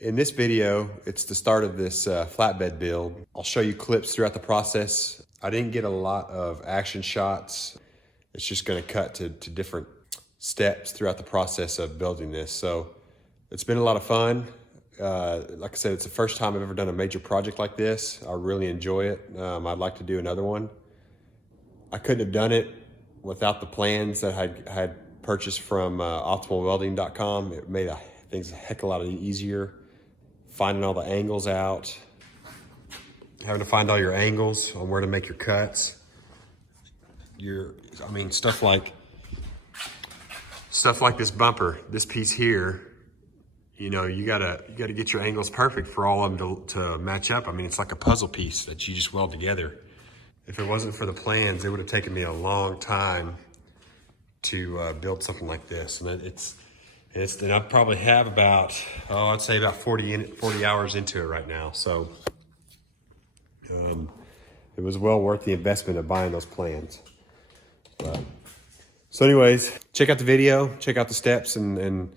In this video, it's the start of this flatbed build. I'll show you clips throughout the process. I didn't get a lot of action shots. It's just gonna cut to different steps throughout the process of building this. So it's been a lot of fun. Like I said, it's the first time I've ever done a major project like this. I really enjoy it. I'd like to do another one. I couldn't have done it without the plans that I had purchased from optimalwelding.com. It made things a heck of a lot easier. Finding all the angles out, having to find all your angles on where to make your cuts. Stuff like this bumper, this piece here, you gotta get your angles perfect for all of them to match up. I mean, it's like a puzzle piece that you just weld together. If it wasn't for the plans, it would have taken me a long time to build something like this. And I probably have about, I'd say about 40 hours into it right now. So it was well worth the investment of buying those plans. So anyways, check out the video, check out the steps and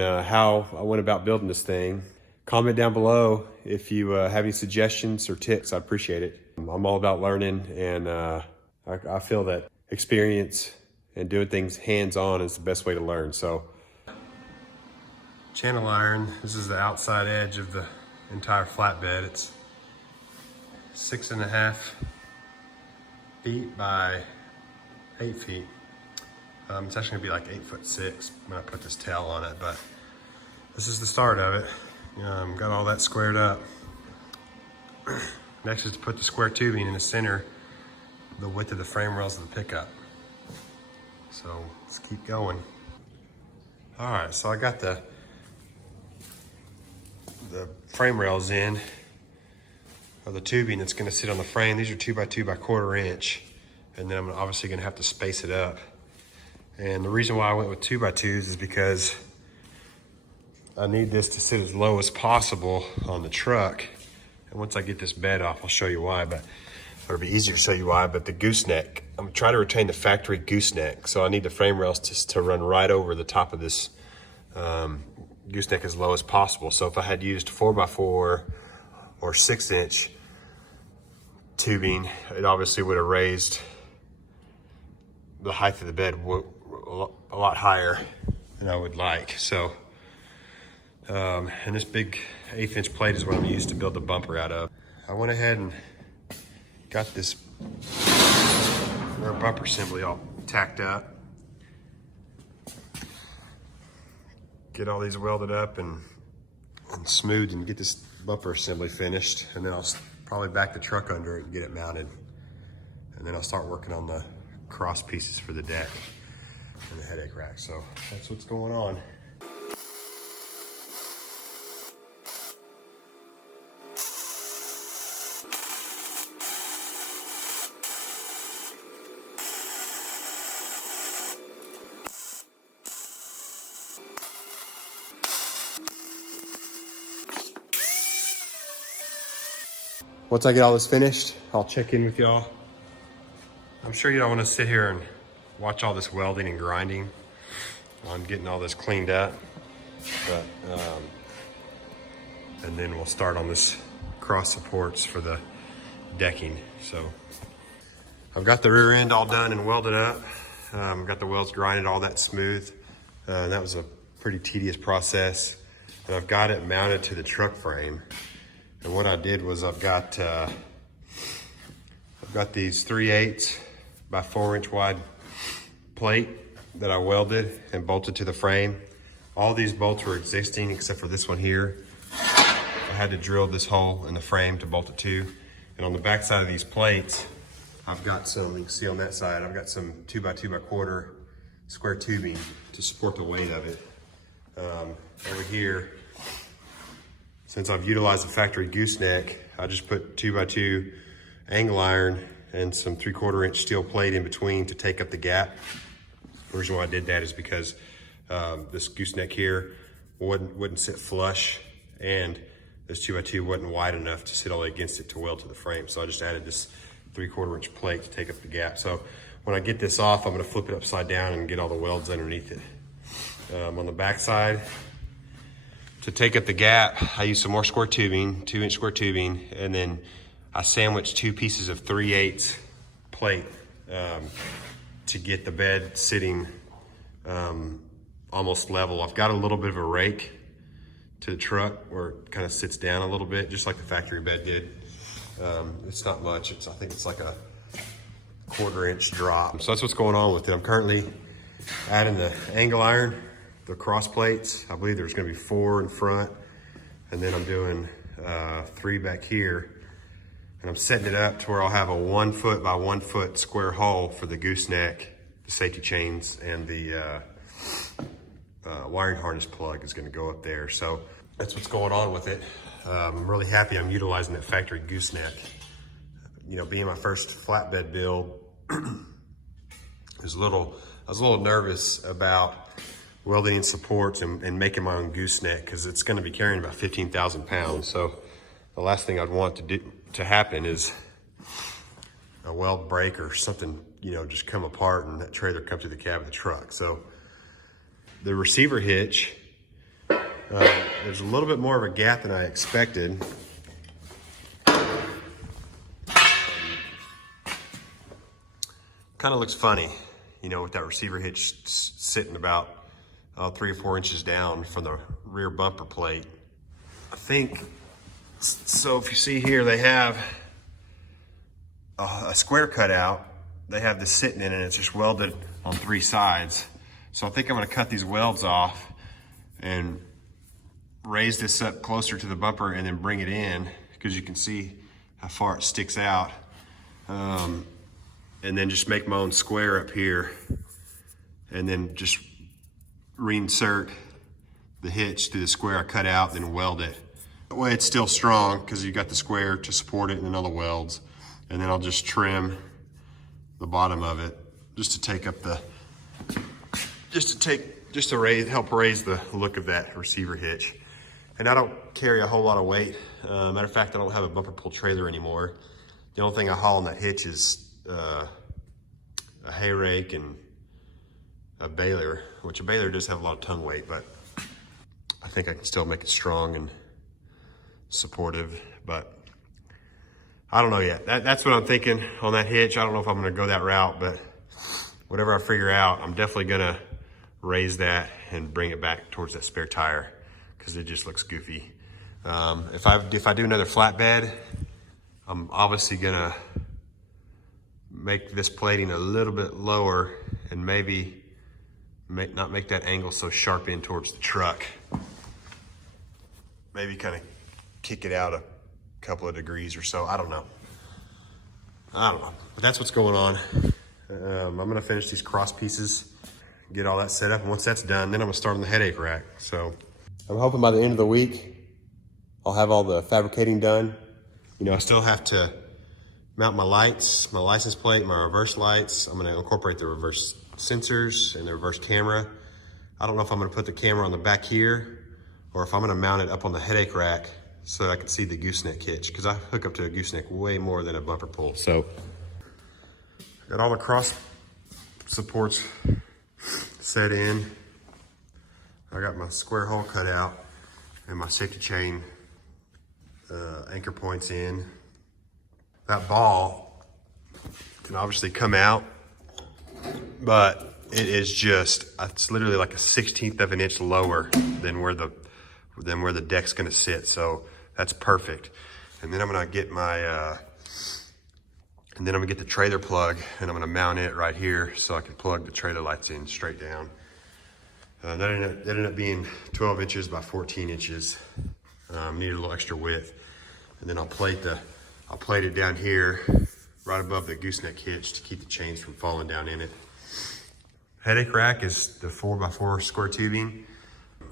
how I went about building this thing. Comment down below if you have any suggestions or tips. I appreciate it. I'm all about learning, and I feel that experience and doing things hands-on is the best way to learn. So. Channel iron, this is the outside edge of the entire flatbed. It's 6.5 feet by 8 feet. It's actually gonna be like 8'6" when I put this tail on it, but this is the start of it. Got all that squared up. Next is to put the square tubing in the center, the width of the frame rails of the pickup. So let's keep going. All right, so I got the frame rails in, or the tubing that's gonna sit on the frame. These are 2x2 by 1/4 inch. And then I'm obviously gonna have to space it up. And the reason why I went with 2x2s is because I need this to sit as low as possible on the truck. And once I get this bed off, I'll show you why, but it'll be easier to show you why. But the gooseneck, I'm gonna try to retain the factory gooseneck. So I need the frame rails to run right over the top of this gooseneck as low as possible. So if I had used 4x4 or 6-inch tubing, it obviously would have raised the height of the bed a lot higher than I would like. So, and this big 1/8-inch plate is what I'm used to build the bumper out of. I went ahead and got this rear bumper assembly all tacked up. Get all these welded up and smooth and get this bumper assembly finished. And then I'll probably back the truck under it and get it mounted. And then I'll start working on the cross pieces for the deck and the headache rack. So that's what's going on. Once I get all this finished, I'll check in with y'all. I'm sure you don't want to sit here and watch all this welding and grinding. I'm getting all this cleaned up, but and then we'll start on this cross supports for the decking. So I've got the rear end all done and welded up. Got the welds grinded, all that smooth. That was a pretty tedious process. And I've got it mounted to the truck frame. And what I did was I've got these 3/8 by 4-inch wide plate that I welded and bolted to the frame. All these bolts were existing except for this one here. I had to drill this hole in the frame to bolt it to. And on the back side of these plates, I've got some, you can see on that side, I've got some 2x2 by 1/4 square tubing to support the weight of it. Over here, since I've utilized the factory gooseneck, I just put 2x2 angle iron and some 3/4 inch steel plate in between to take up the gap. The reason why I did that is because this gooseneck here wouldn't sit flush, and this 2x2 wasn't wide enough to sit all against it to weld to the frame. So I just added this 3/4 inch plate to take up the gap. So when I get this off, I'm gonna flip it upside down and get all the welds underneath it. On the back side, To take up the gap, I use some more square tubing, 2-inch square tubing, and then I sandwich 2 pieces of 3/8 plate to get the bed sitting almost level. I've got a little bit of a rake to the truck where it kind of sits down a little bit, just like the factory bed did. It's not much. I think it's like a 1/4-inch drop. So that's what's going on with it. I'm currently adding the angle iron, the cross plates. I believe there's going to be 4 in front, and then I'm doing 3 back here. And I'm setting it up to where I'll have a 1 foot by 1 foot square hole for the gooseneck, the safety chains, and the wiring harness plug is going to go up there. So that's what's going on with it. I'm really happy I'm utilizing that factory gooseneck. You know, being my first flatbed build, I was a little nervous about welding in supports and making my own gooseneck, because it's going to be carrying about 15,000 pounds. So the last thing I'd want to happen is a weld break or something, you know, just come apart and that trailer come through the cab of the truck. So the receiver hitch, there's a little bit more of a gap than I expected. Kind of looks funny, you know, with that receiver hitch sitting about 3 or 4 inches down from the rear bumper plate. I think, so if you see here, they have a square cutout. They have this sitting in it, and it's just welded on 3 sides. So I think I'm gonna cut these welds off and raise this up closer to the bumper and then bring it in, because you can see how far it sticks out. And then just make my own square up here, and then just reinsert the hitch through the square I cut out, then weld it. That way it's still strong, because you got the square to support it and then all the welds. And then I'll just trim the bottom of it just to take up the, help raise the look of that receiver hitch. And I don't carry a whole lot of weight. Matter of fact, I don't have a bumper pull trailer anymore. The only thing I haul on that hitch is a hay rake and a baler, which a baler does have a lot of tongue weight, but I think I can still make it strong and supportive. But I don't know yet. That's what I'm thinking on that hitch. I don't know if I'm gonna go that route, but whatever I figure out, I'm definitely gonna raise that and bring it back towards that spare tire, because it just looks goofy. If I do another flatbed, I'm obviously gonna make this plating a little bit lower and maybe not make that angle so sharp in towards the truck. Maybe kind of kick it out a couple of degrees or so. I don't know. But that's what's going on. I'm gonna finish these cross pieces, get all that set up, and once that's done, then I'm gonna start on the headache rack. So I'm hoping by the end of the week, I'll have all the fabricating done. You know, I still have to mount my lights, my license plate, my reverse lights. I'm gonna incorporate the reverse sensors and the reverse camera. I don't know if I'm gonna put the camera on the back here or if I'm gonna mount it up on the headache rack so that I can see the gooseneck hitch, because I hook up to a gooseneck way more than a bumper pull. So got all the cross supports set in. I got my square hole cut out and my safety chain anchor points in. That ball can obviously come out, but it is just, it's literally like a 1/16 of an inch lower than where the deck's gonna sit. So that's perfect. And then I'm gonna get my, the trailer plug, and I'm gonna mount it right here so I can plug the trailer lights in straight down. That ended up being 12 inches by 14 inches. Needed a little extra width. And then I'll plate it down here, right above the gooseneck hitch, to keep the chains from falling down in it. Headache rack is the 4x4 square tubing.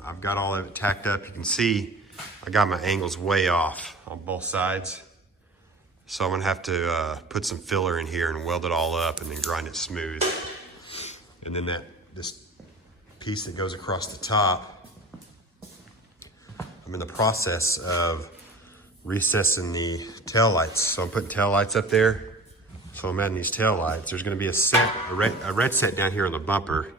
I've got all of it tacked up. You can see I got my angles way off on both sides. So I'm gonna have to put some filler in here and weld it all up and then grind it smooth. And then this piece that goes across the top, I'm in the process of recessing the tail lights. So I'm putting tail lights up there. So I'm adding these tail lights. There's gonna be a red set down here on the bumper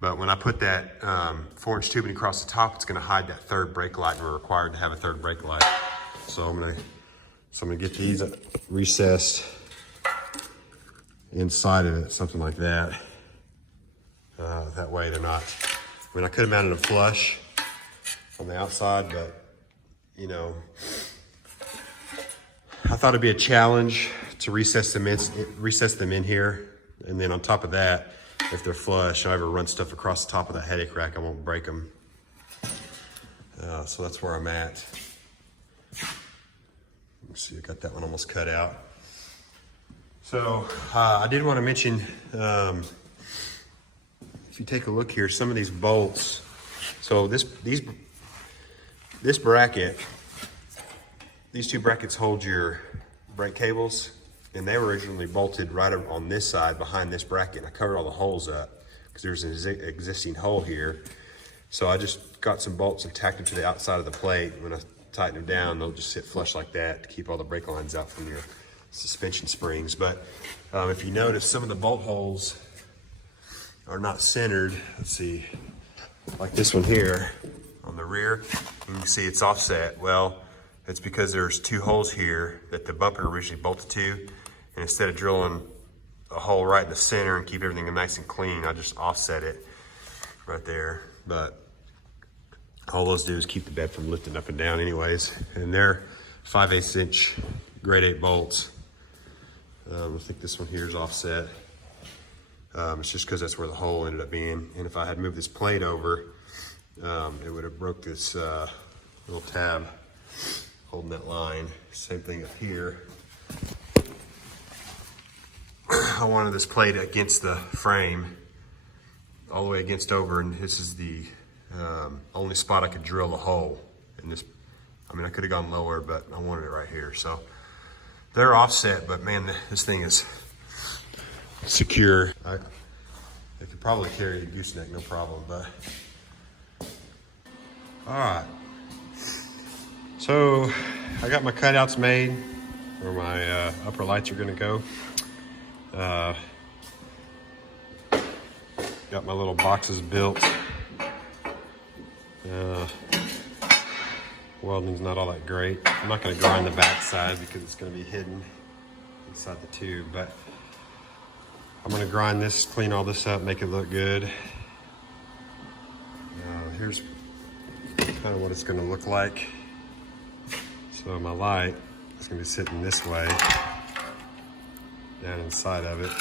But when I put that 4-inch tubing across the top, it's gonna hide that third brake light, and we're required to have a third brake light. So I'm gonna get these recessed inside of it, something like that. That way they're not, I mean, I could have mounted them flush on the outside, but you know, I thought it'd be a challenge to recess them in here. And then on top of that, if they're flush, if I ever run stuff across the top of that headache rack, I won't break them. So that's where I'm at. Let's see, I got that one almost cut out. So I did want to mention, if you take a look here, some of these bolts. So this bracket, these two brackets hold your brake cables, and they were originally bolted right on this side behind this bracket. I covered all the holes up because there's an existing hole here. So I just got some bolts and tacked them to the outside of the plate. When I tighten them down, they'll just sit flush like that to keep all the brake lines out from your suspension springs. But if you notice, some of the bolt holes are not centered. Let's see, like this one here on the rear, you can see it's offset. Well, it's because there's two holes here that the bumper originally bolted to, and instead of drilling a hole right in the center and keep everything nice and clean, I just offset it right there. But all those do is keep the bed from lifting up and down anyways. And they're 5/8 inch grade 8 bolts. I think this one here is offset. It's just because that's where the hole ended up being. And if I had moved this plate over, it would have broke this little tab holding that line. Same thing up here. I wanted this plate against the frame, all the way against over, and this is the only spot I could drill a hole in this. I mean, I could have gone lower, but I wanted it right here. So they're offset, but man, this thing is secure. I could probably carry a gooseneck, no problem, but. All right. So I got my cutouts made where my upper lights are gonna go. Got my little boxes built. Welding's not all that great. I'm not gonna grind the back side because it's gonna be hidden inside the tube, but I'm gonna grind this, clean all this up, make it look good. Here's kind of what it's gonna look like. So my light is gonna be sitting this way, down inside of it.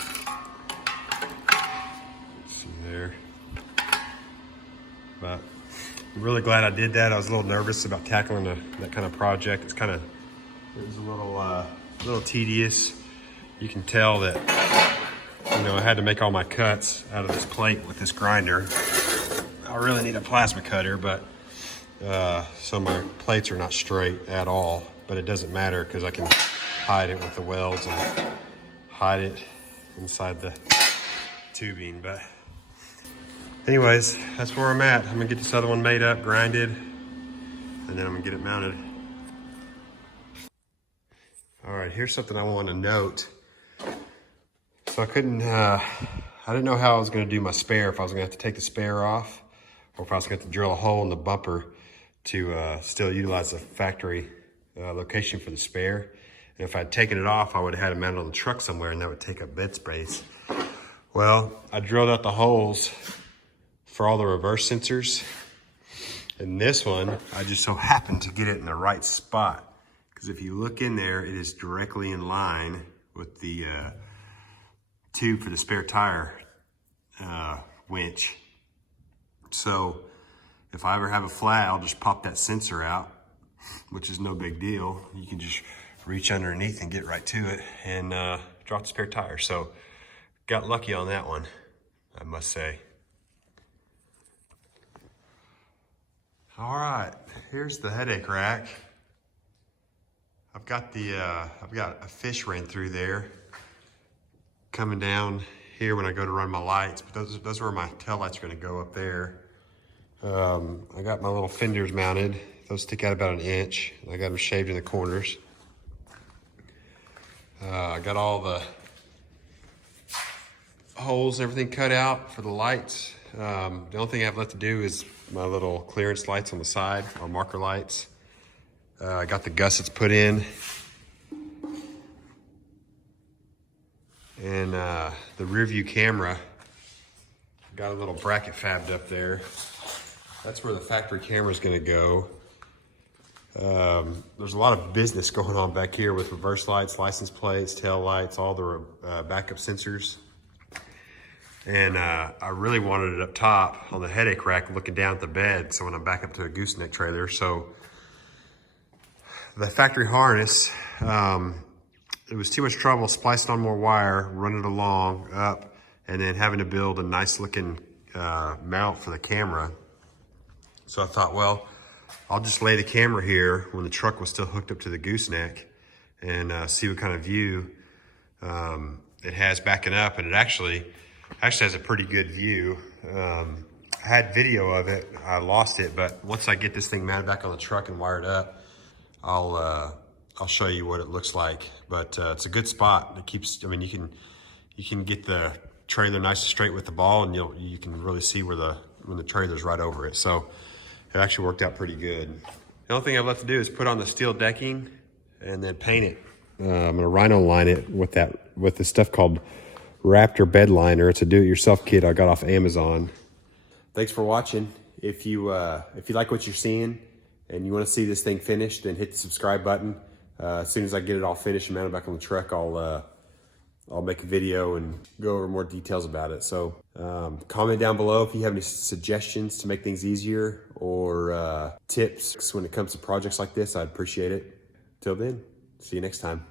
See there. But I'm really glad I did that. I was a little nervous about tackling that kind of project. It was a little tedious. You can tell that, you know, I had to make all my cuts out of this plate with this grinder. I really need a plasma cutter, but so my plates are not straight at all, but it doesn't matter because I can hide it with the welds and hide it inside the tubing. But anyways, that's where I'm at. I'm gonna get this other one made up, grinded, and then I'm gonna get it mounted. All right, here's something I want to note. So I didn't know how I was gonna do my spare, if I was gonna have to take the spare off, or if I was gonna have to drill a hole in the bumper to still utilize the factory location for the spare. And if I'd taken it off, I would have had it mounted on the truck somewhere, and that would take up bed space. Well, I drilled out the holes for all the reverse sensors. And this one, I just so happened to get it in the right spot. Because if you look in there, it is directly in line with the tube for the spare tire winch. So if I ever have a flat, I'll just pop that sensor out, which is no big deal. You can just reach underneath and get right to it and drop the spare tire. So got lucky on that one, I must say. All right, here's the headache rack. I've got a fish ran through there coming down here when I go to run my lights, but those are where my tail lights are gonna go up there. I got my little fenders mounted. Those stick out about 1 inch. I got them shaved in the corners. I got all the holes and everything cut out for the lights The only thing I have left to do is my little clearance lights on the side, or marker lights. I got the gussets put in. And the rear view camera, got a little bracket fabbed up there. That's where the factory camera is gonna go. There's a lot of business going on back here with reverse lights, license plates, tail lights, all the backup sensors. And I really wanted it up top on the headache rack looking down at the bed, so when I'm back up to a gooseneck trailer. So the factory harness, it was too much trouble splicing on more wire, running it along, up, and then having to build a nice looking mount for the camera. So I thought, well, I'll just lay the camera here when the truck was still hooked up to the gooseneck and see what kind of view it has backing up. And it actually has a pretty good view. I had video of it, I lost it, but once I get this thing mounted back on the truck and wired up, I'll show you what it looks like. But it's a good spot. It keeps, I mean, you can get the trailer nice and straight with the ball, and you can really see when the trailer's right over it. So it actually worked out pretty good. The only thing I've left to do is put on the steel decking and then paint it. I'm gonna rhino line it with this stuff called Raptor Bed Liner. It's a do-it-yourself kit I got off Amazon. Thanks for watching. If you like what you're seeing and you want to see this thing finished, then hit the subscribe button. As soon as I get it all finished and mounted back on the truck, I'll make a video and go over more details about it. So comment down below if you have any suggestions to make things easier or tips when it comes to projects like this. I'd appreciate it. Till then, see you next time.